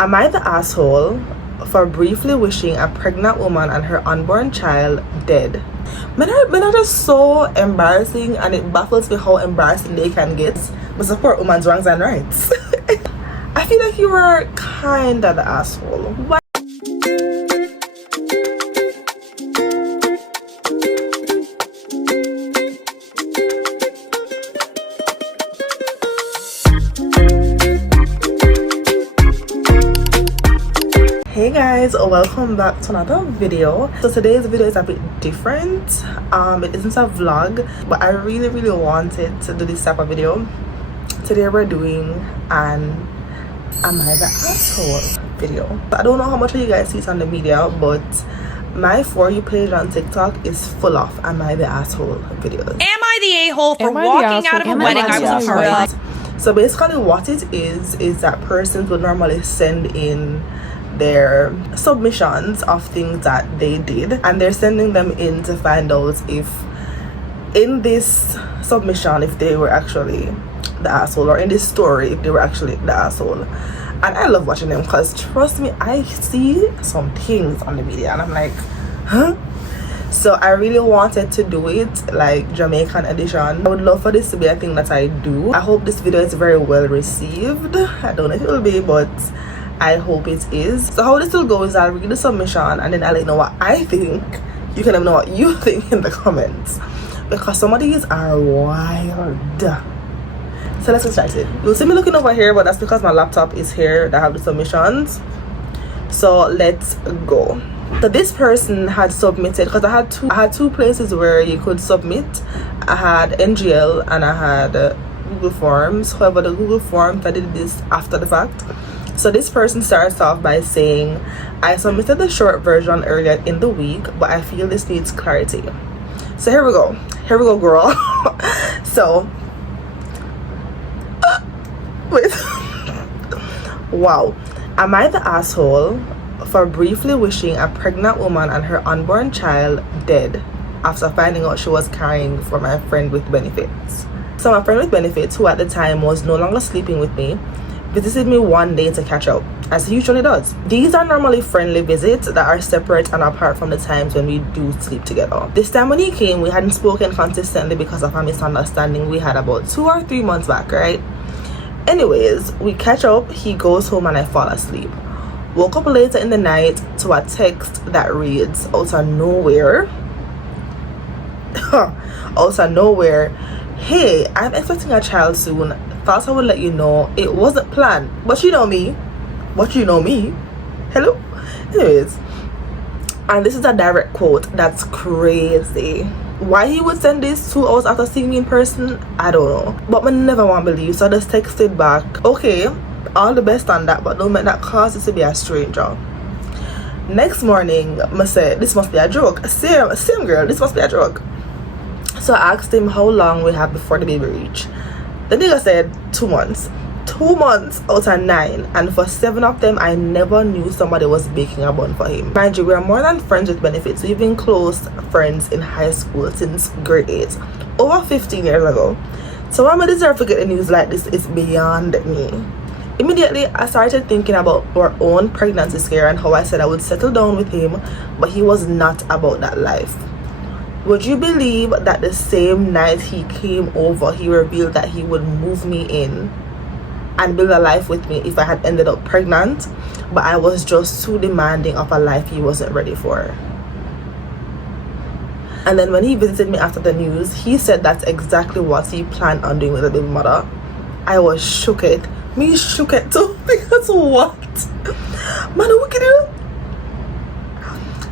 Am I the asshole for briefly wishing a pregnant woman and her unborn child dead? Men are just so embarrassing, and it baffles me how embarrassing they can get. But support women's wrongs and rights. I feel like you were kinda the asshole. Why? Hey guys, welcome back to another video. So today's video is a bit different. It isn't a vlog, but I really wanted to do this type of video. Today we're doing an Am I the Asshole video. I don't know how much of you guys see it on the media, but my For You page on TikTok is full of Am I the Asshole videos. Am I the a-hole for walking out of a wedding I was a part of? So basically what it is that persons would normally send in their submissions of things that they did, and they're sending them in to find out if in this submission if they were actually the asshole, or in this story if they were actually the asshole. And I love watching them because trust me, I see some things on the media and I'm like, huh? So I really wanted to do it like Jamaican edition. I would love for this to be a thing that I do. I hope this video is very well received. I don't know if it will be, but I hope it is. So how this will go is I'll read the submission and then I'll let you know what I think. You can let me know what you think in the comments, because some of these are wild. So let's get started. You'll see me looking over here, but that's because my laptop is here that have the submissions. So let's go. So this person had submitted, because I had two places where you could submit. I had NGL and I had Google Forms. However, the Google Forms, I did this after the fact. So this person starts off by saying, I submitted the short version earlier in the week, but I feel this needs clarity. So here we go girl. So wait. Wow. Am I the asshole for briefly wishing a pregnant woman and her unborn child dead after finding out she was carrying for my friend with benefits? So my friend with benefits, who at the time was no longer sleeping with me, visited me one day to catch up, as he usually does. These are normally friendly visits that are separate and apart from the times when we do sleep together. This time when he came, we hadn't spoken consistently because of a misunderstanding we had about 2 or 3 months back, right? Anyways, we catch up, he goes home and I fall asleep. Woke up later in the night to a text that reads, out of nowhere, hey, I'm expecting a child soon. Thought I would let you know. It wasn't planned, but you know me. Hello. Anyways, and this is a direct quote. That's crazy. Why he would send this 2 hours after seeing me in person, I don't know, but I never want to believe. So I just texted back, okay, all the best on that, but don't make that cause it to be a stranger. Next morning, I said, this must be a joke. Same girl, this must be a joke. So I asked him how long we have before the baby reach. The nigga said 2 months. 2 months out of 9, and for 7 of them I never knew somebody was baking a bun for him. Mind you, we are more than friends with benefits. We've been close friends in high school since grade 8, over 15 years ago. So why am I deserve to get the news like this is beyond me. Immediately I started thinking about our own pregnancy scare and how I said I would settle down with him, but he was not about that life. Would you believe that the same night he came over, he revealed that he would move me in and build a life with me if I had ended up pregnant, but I was just too demanding of a life he wasn't ready for. And then when he visited me after the news, he said that's exactly what he planned on doing with the baby mother. I was shook it. Me shook it too, because what? Man, wicked.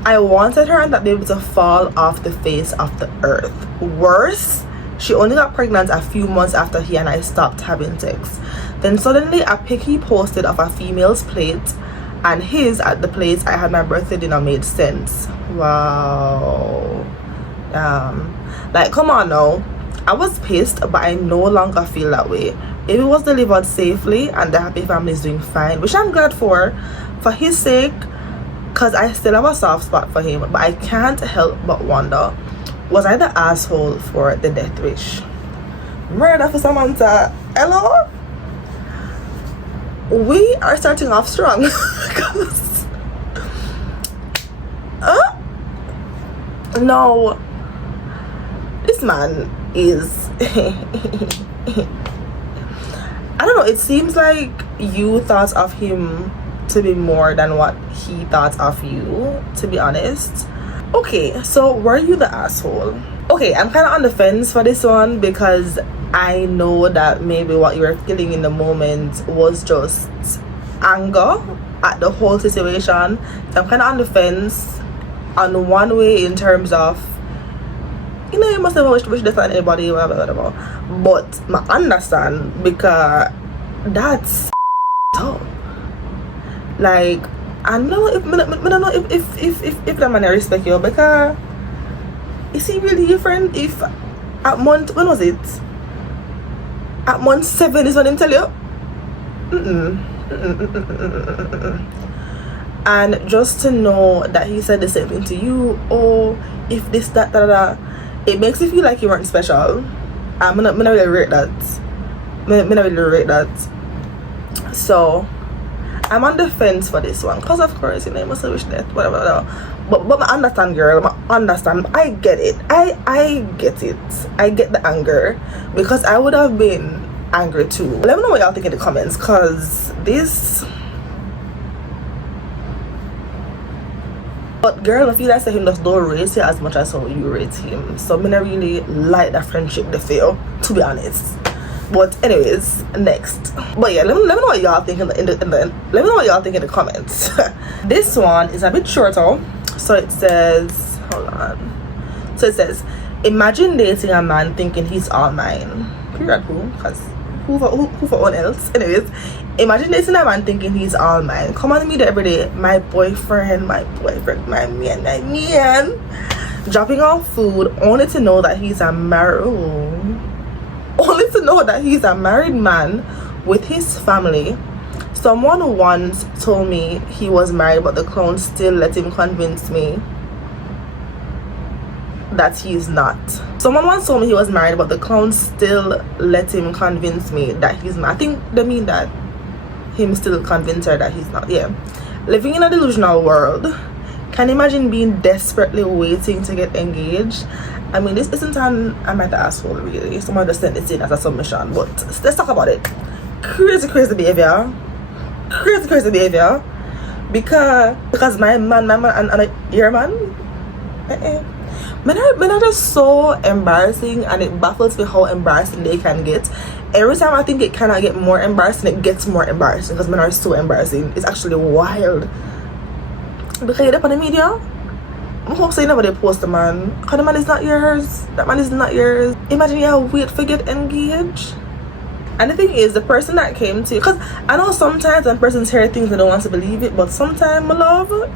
I wanted her and that baby to fall off the face of the earth. Worse, she only got pregnant a few months after he and I stopped having sex. Then suddenly a pic he posted of a female's plate and his at the place I had my birthday dinner made sense. Wow. Like, come on now. I was pissed, but I no longer feel that way. Baby was delivered safely and the happy family is doing fine, which I'm glad for his sake, because I still have a soft spot for him. But I can't help but wonder, was I the asshole for the death wish? Murder for Samantha. Hello? we are starting off strong. Because no, this man is I don't know, it seems like you thought of him to be more than what he thought of you, to be honest. Okay, so were you the asshole? Okay, I'm kind of on the fence for this one because I know that maybe what you were feeling in the moment was just anger at the whole situation. So I'm kind of on the fence on one way in terms of, you know, you must never wish death on anybody, whatever. But I understand because that's tough. Like, I don't know if that man respect you, because is he really your friend if at month, when was it? At month 7 is when him tell you? And just to know that he said the same thing to you, or if this, that, it makes you feel like you weren't special. I'm not really rate that. I'm not really rate that. So I'm on the fence for this one, because of course, you know, you must have wished death, whatever. But I understand, girl. I understand. I get it. I get it. I get the anger, because I would have been angry too. Let me know what y'all think in the comments, because this. But girl, I feel like him just don't rate you as much as how you rate him. So I don't really like that friendship they feel, to be honest. But anyways, next. But yeah, let me know what y'all think let me know what y'all think in the comments. This one is a bit shorter. So it says, hold on. So it says, imagine dating a man thinking he's all mine. Period. Because who for one else? Anyways, imagine dating a man thinking he's all mine. Come on me there every day. My boyfriend, my man. Dropping off food only to know that he's a married man with his family. Someone once told me he was married, but the clown still let him convince me that he's not. Someone once told me he was married, but the clown still let him convince me that he's not. I think they mean that him still convince her that he's not. Yeah. Living in a delusional world. Can you imagine being desperately waiting to get engaged? I mean, this isn't an I'm at the asshole, really. Someone just sent this in as a submission, but let's talk about it. Crazy behavior. Crazy behavior. Because my man and your man, men are just so embarrassing, and it baffles me how embarrassing they can get. Every time I think it cannot get more embarrassing, it gets more embarrassing, because men are so embarrassing. It's actually wild. Because you're up on the media, I hope so you never post the man, because the man is not yours. That man is not yours. Imagine you wait for get engaged. And the thing is, the person that came to you, because I know sometimes when persons hear things they don't want to believe it, but sometimes, my love,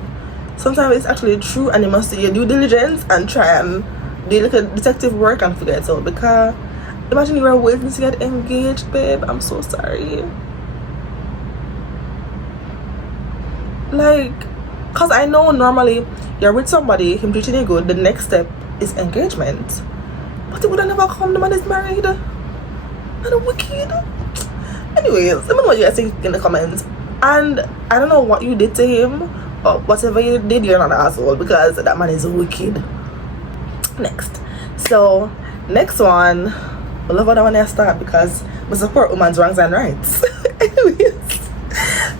sometimes it's actually true, and you must do your due diligence and try and do a little detective work and figure it out. Because imagine you were waiting to get engaged, babe. I'm so sorry. Like, because I know normally you're with somebody, him treating you good, the next step is engagement. But it would have never come, the man is married. And wicked. Anyways, let me know what you guys think in the comments. And I don't know what you did to him, or whatever you did, you're not an asshole, because that man is wicked. Next. So, next one, I love how that one I start, because we support women's wrongs and rights. Anyways.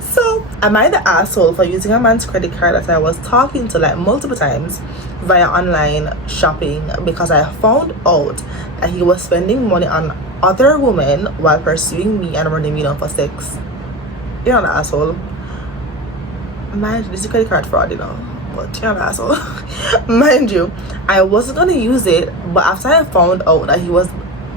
So, am I the asshole for using a man's credit card that I was talking to like multiple times via online shopping, because I found out that he was spending money on other women while pursuing me and running me down for sex? You're not an asshole. Mind you, this is credit card fraud, you know, but you're not an asshole. Mind you, I wasn't gonna use it, but after I found out that he was,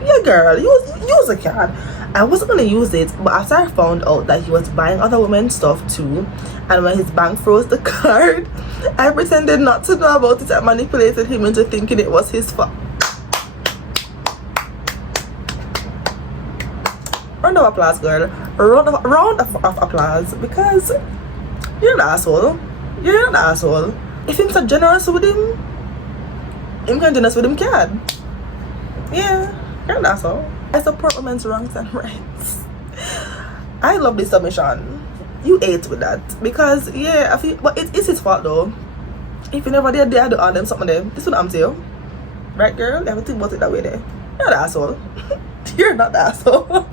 yeah girl, use a card. I wasn't gonna use it, but after I found out that he was buying other women's stuff too, and when his bank froze the card, I pretended not to know about it and manipulated him into thinking it was his fault. Round of applause, girl. Round of applause, because you're an asshole. You're an asshole. If he's so generous with him can generous with him can. Yeah, you're an asshole. I support women's wrongs and rights. I love this submission. You ate with that. Because, yeah, I feel, but it's his fault though. If you never did, they had to add them something there. This is what I'm saying. Right, girl? You have to think about it that way there. You're the asshole. You're not the asshole.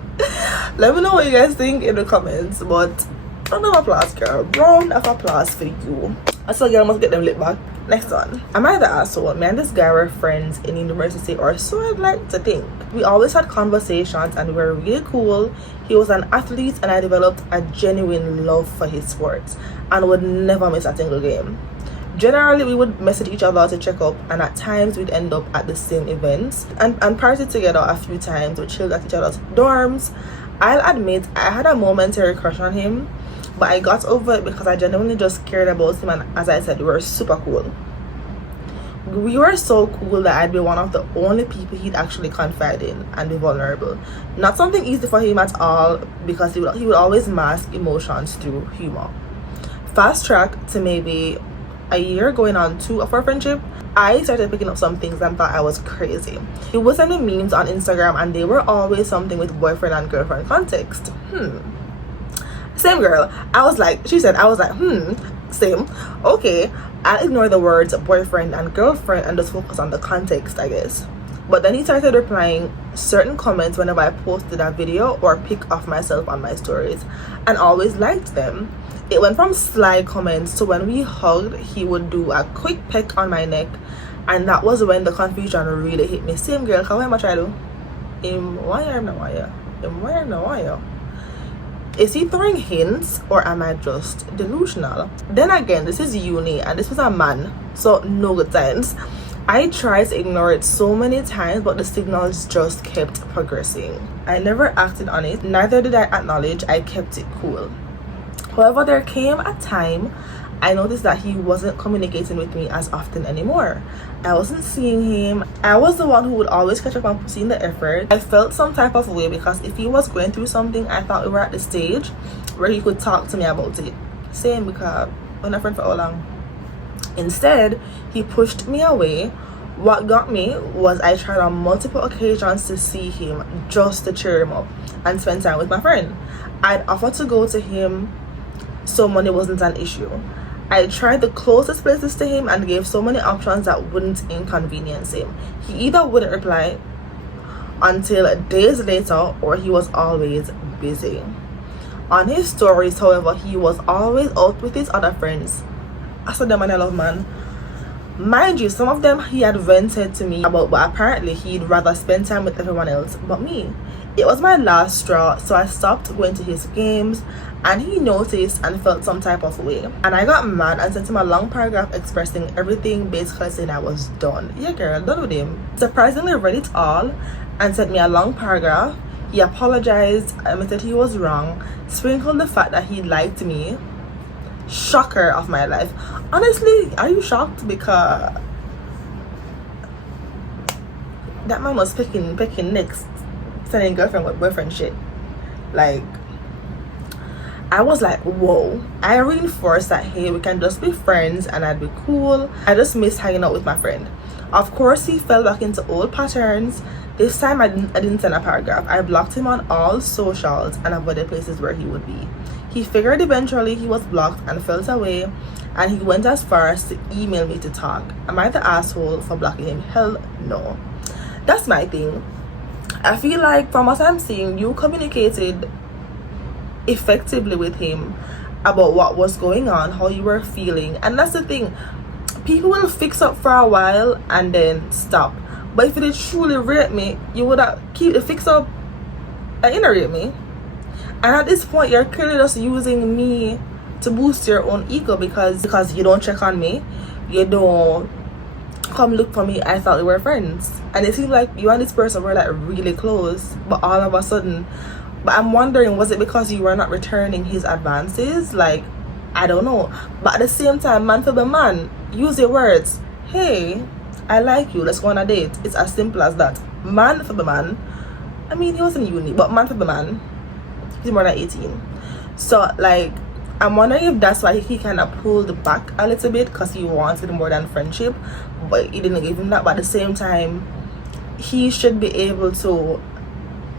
Let me know what you guys think in the comments. But round of applause, girl. Round of applause for you. I still girl must get them lit back. Next one. Am I the asshole? Me and this guy were friends in university, or so I'd like to think. We always had conversations and we were really cool. He was an athlete and I developed a genuine love for his sports and would never miss a single game. Generally, we would message each other to check up, and at times we'd end up at the same events and party together a few times. We chilled at each other's dorms. I'll admit I had a momentary crush on him, but I got over it because I genuinely just cared about him, and as I said, we were super cool. We were so cool that I'd be one of the only people he'd actually confide in and be vulnerable. Not something easy for him at all, because he would always mask emotions through humor. Fast track to maybe a year going on 2 of our friendship, I started picking up some things and thought I was crazy. He would send me memes on Instagram and they were always something with boyfriend and girlfriend context. Same girl. I was like, same. Okay, I'll ignore the words boyfriend and girlfriend and just focus on the context, I guess. But then he started replying certain comments whenever I posted a video or pic of myself on my stories, and always liked them. It went from sly comments to when we hugged, he would do a quick peck on my neck, and that was when the confusion really hit me. Same girl, how am I trying to? Is he throwing hints or am I just delusional? Then again, this is uni and this was a man, so no good signs. I tried to ignore it so many times, but the signals just kept progressing. I never acted on it, neither did I acknowledge. I kept it cool. However, there came a time I noticed that he wasn't communicating with me as often anymore. I wasn't seeing him. I was the one who would always catch up on putting the effort. I felt some type of way because if he was going through something, I thought we were at the stage where he could talk to me about it. Same, because we're not friends for how long. Instead, he pushed me away. What got me was I tried on multiple occasions to see him just to cheer him up and spend time with my friend. I'd offered to go to him so money wasn't an issue. I tried the closest places to him and gave so many options that wouldn't inconvenience him. He either wouldn't reply until days later or he was always busy. On his stories, however, he was always out with his other friends. I saw them and I love, man. Mind you, some of them he had vented to me about, but apparently he'd rather spend time with everyone else but me. It was my last straw, so I stopped going to his games, and he noticed and felt some type of way. And I got mad and sent him a long paragraph expressing everything, basically saying I was done. Yeah, girl, done with him. Surprisingly read it all and sent me a long paragraph. He apologized, admitted he was wrong, sprinkled the fact that he liked me. Shocker of my life. Honestly, are you shocked? Because that man was picking next, sending girlfriend with boyfriend shit. Like, I was like, whoa. I reinforced that, hey, we can just be friends and I'd be cool. I just miss hanging out with my friend. Of course, he fell back into old patterns. This time I didn't send a paragraph. I blocked him on all socials and avoided places where he would be. He figured eventually he was blocked and felt away, and he went as far as to email me to talk. Am I the asshole for blocking him? Hell no. That's my thing. I feel like from what I'm seeing, you communicated effectively with him about what was going on, how you were feeling, and that's the thing. People will fix up for a while and then stop. But if you did truly rate me, you would have keep the fix up and iterate me. And at this point, you're clearly just using me to boost your own ego because you don't check on me, you don't come look for me. I thought we were friends, and it seemed like you and this person were like really close, but all of a sudden. But I'm wondering, was it because you were not returning his advances? Like, I don't know. But at the same time, man for the man, use your words. Hey, I like you, let's go on a date. It's as simple as that. Man for the man. I mean, he was in uni, but man for the man. He's more than 18. So, like, I'm wondering if that's why he kind of pulled back a little bit, because he wanted more than friendship, but he didn't give him that. But at the same time, he should be able to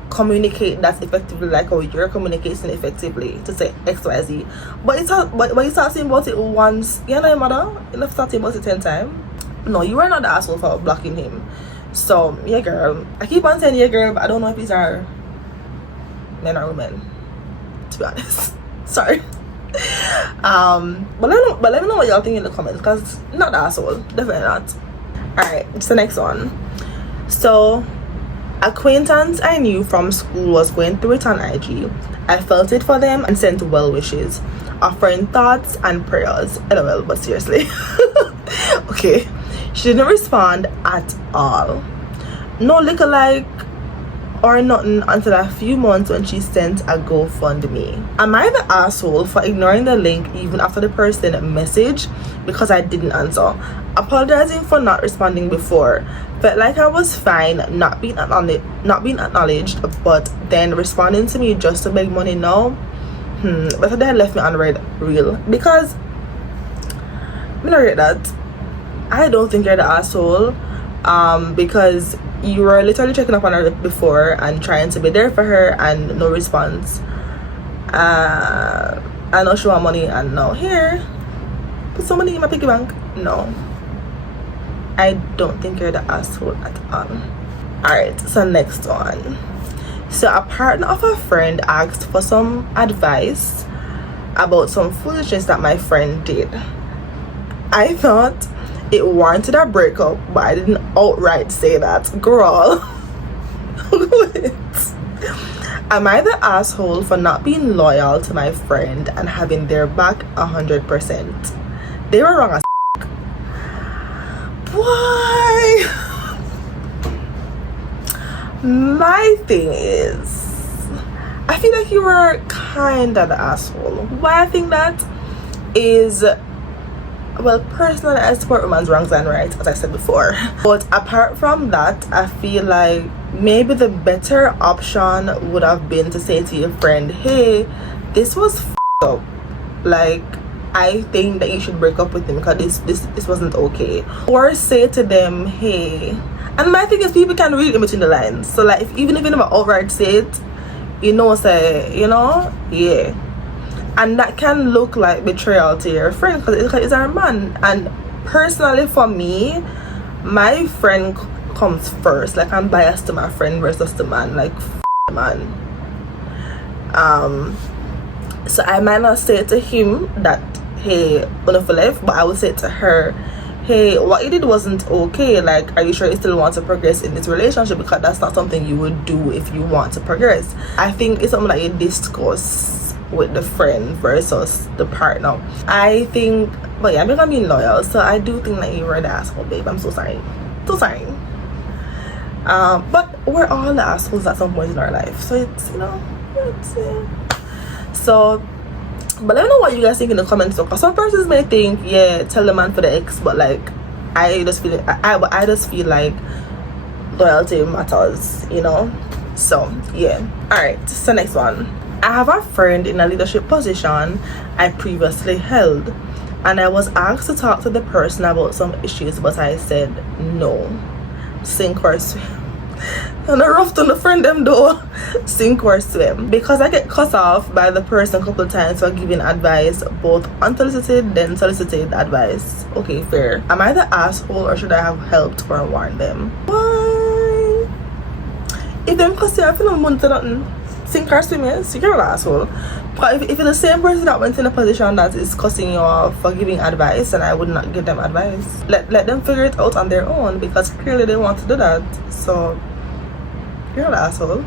communicate that effectively, like how you're communicating effectively to say XYZ. But you start saying about it once, you know your mother, you have to start saying about it 10 times. No, you are not the asshole for blocking him. So yeah girl, I keep on saying yeah girl, but I don't know if these are men or women, to be honest. Sorry. But let me know what y'all think in the comments, because not the asshole, definitely not. Alright, it's the next one. So acquaintance I knew from school was going through it on IG. I felt it for them and sent well wishes, offering thoughts and prayers. LOL, but seriously. Okay, she didn't respond at all. No lookalike or nothing until a few months when she sent a GoFundMe. Am I the asshole for ignoring the link even after the person messaged because I didn't answer? Apologizing for not responding before. Felt like I was fine not being acknowledged, but then responding to me just to beg money now. But they left me on red real, because I'm not rate that. I don't think you're the asshole, because you were literally checking up on her before and trying to be there for her, and no response. I know she want money, and now here, put some money in my piggy bank. No, I don't think you're the asshole at all. Alright, so next one. So a partner of a friend asked for some advice about some foolishness that my friend did. I thought it warranted a breakup, but I didn't outright say that. Girl. Am I the asshole for not being loyal to my friend and having their back 100%? They were wrong as why? My thing is, I feel like you were kind of the asshole. Why I think that is, well, personally I support women's wrongs and rights, as I said before, but apart from that, I feel like maybe the better option would have been to say to your friend, hey, this was f***ed up, like I think that you should break up with him because this wasn't okay. Or say to them, hey, and my thing is, people can read in between the lines, so like even if you never outright say it, say, yeah, and that can look like betrayal to your friend because it's our man. And personally for me, my friend comes first. Like, I'm biased to my friend versus the man, like the man. So I might not say to him that, hey, enough left, but I will say to her, hey, what you did wasn't okay. Like, are you sure you still want to progress in this relationship? Because that's not something you would do if you want to progress. I think it's something that you discuss with the friend versus the partner. I think, but yeah, I'm not being loyal, so I do think that you were the asshole, babe. I'm so sorry. So sorry. But we're all the assholes at some point in our life, so it's, so, but let me know what you guys think in the comments, because some persons may think, yeah, tell the man for the ex, but like, I just feel like loyalty matters, so yeah. All right, so next one. I have a friend in a leadership position I previously held, and I was asked to talk to the person about some issues, but I said no. Sink or swim. And I roughed on the friend them though. Sink or swim. Because I get cut off by the person a couple times for giving advice, both unsolicited then solicited advice. Okay, fair. Am I the asshole, or should I have helped or warned them? Why? If them cuss you, I feel I'm to nothing. Sink or swim, yes, you're an asshole. But if it's the same person that went in a position that is cussing you off for giving advice, then I would not give them advice. Let them figure it out on their own, because clearly they want to do that. So you're an asshole.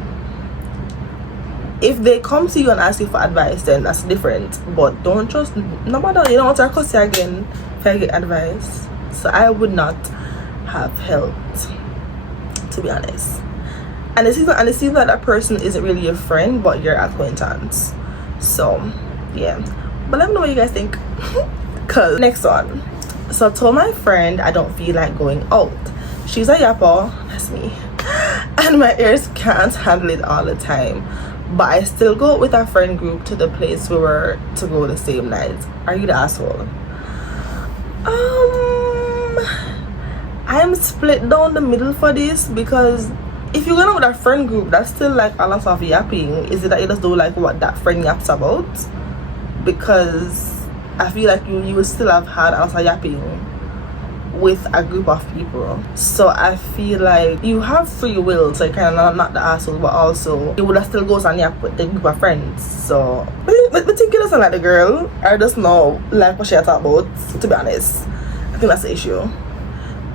If they come to you and ask you for advice, then that's different. But don't just, no matter, you don't want to cuss you again if I get advice. So I would not have helped, to be honest. And it seems like that person isn't really your friend, but your acquaintance. So yeah, but let me know what you guys think. Cause next one. So I told my friend I don't feel like going out. She's a yapper, that's me, and my ears can't handle it all the time, but I still go with a friend group to the place we were to go the same night. Are you the asshole? I'm split down the middle for this, because if you're going with a friend group, that's still like a lot of yapping. Is it that you just do like what that friend yaps about? Because I feel like you would still have had a lot of yapping with a group of people. So I feel like you have free will, so you kind of not the asshole, but also you would have still goes and yap with the group of friends. So but think it doesn't like the girl. I just know like what she talk about, to be honest. I think that's the issue.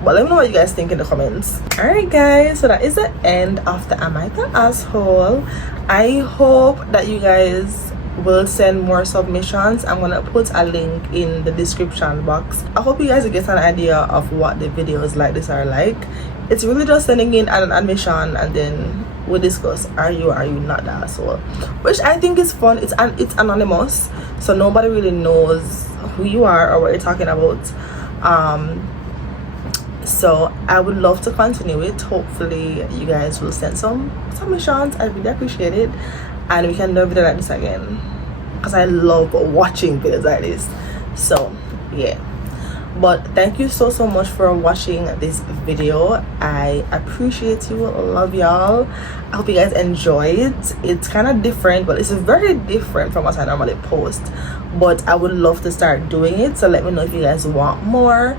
But let me know what you guys think in the comments. Alright guys, so that is the end of the Am I the Asshole. I hope that you guys will send more submissions. I'm gonna put a link in the description box. I hope you guys get an idea of what the videos like this are like. It's really just sending in an admission and then we discuss, are you or are you not the asshole, which I think is fun. It's anonymous, so nobody really knows who you are or what you're talking about. So I would love to continue it. Hopefully you guys will send some submissions. I really appreciate it, and we can do a video like this again because I love watching videos like this. So yeah, but thank you so much for watching this video. I appreciate you. Love y'all. I hope you guys enjoy it. It's kind of different, but it's very different from what I normally post, but I would love to start doing it. So let me know if you guys want more.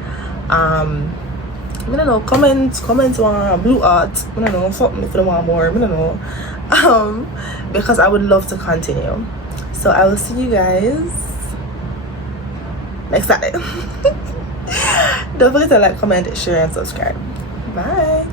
I don't know, comments on blue art, I don't know, something if you want more, I don't know, because I would love to continue. So I will see you guys next Saturday. Don't forget to like, comment, share and subscribe. Bye.